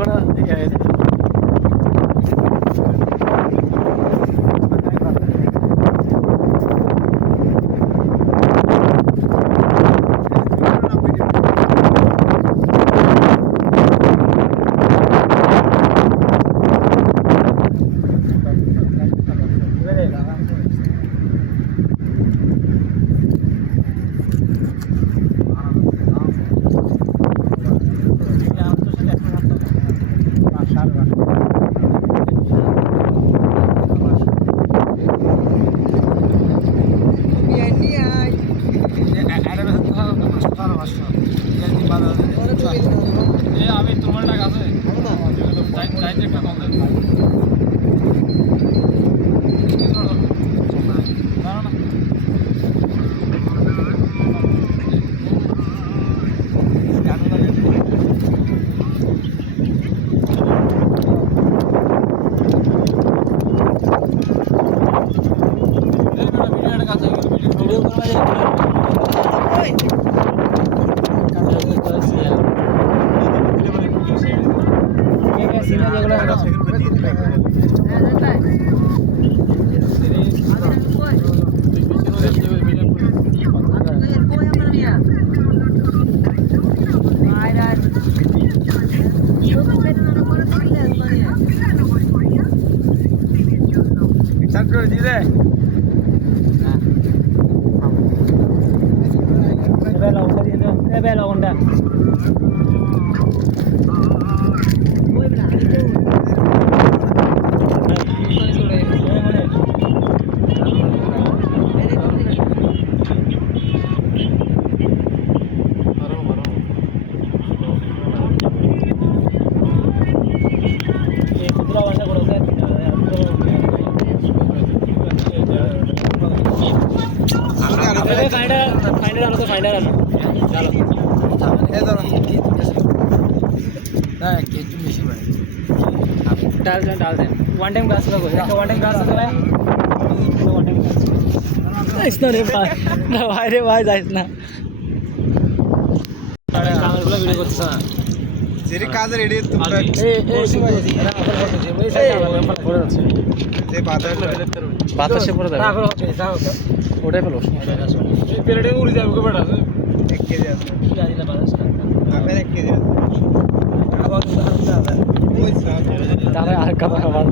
বড় আমি তোমার টাকা আছে চাইতে একটা কম দেন डाल दें one time glass one time glass रे भाई रे भाई যাইস না কামেরগুলো ভিডিও করতেছ না যেরি কাজ রেডি তোমরা পড়ে যাচ্ছে এই বাতাসে পড়ে যাবে ওটাই পেলো এই পেলেটে উড়ে যাবে কো বেটা 1 কেজি আছে গাড়িলা বাতাস আমার 1 কেজি আছে আবার ওই সাথে তাহলে আর কথা বাদ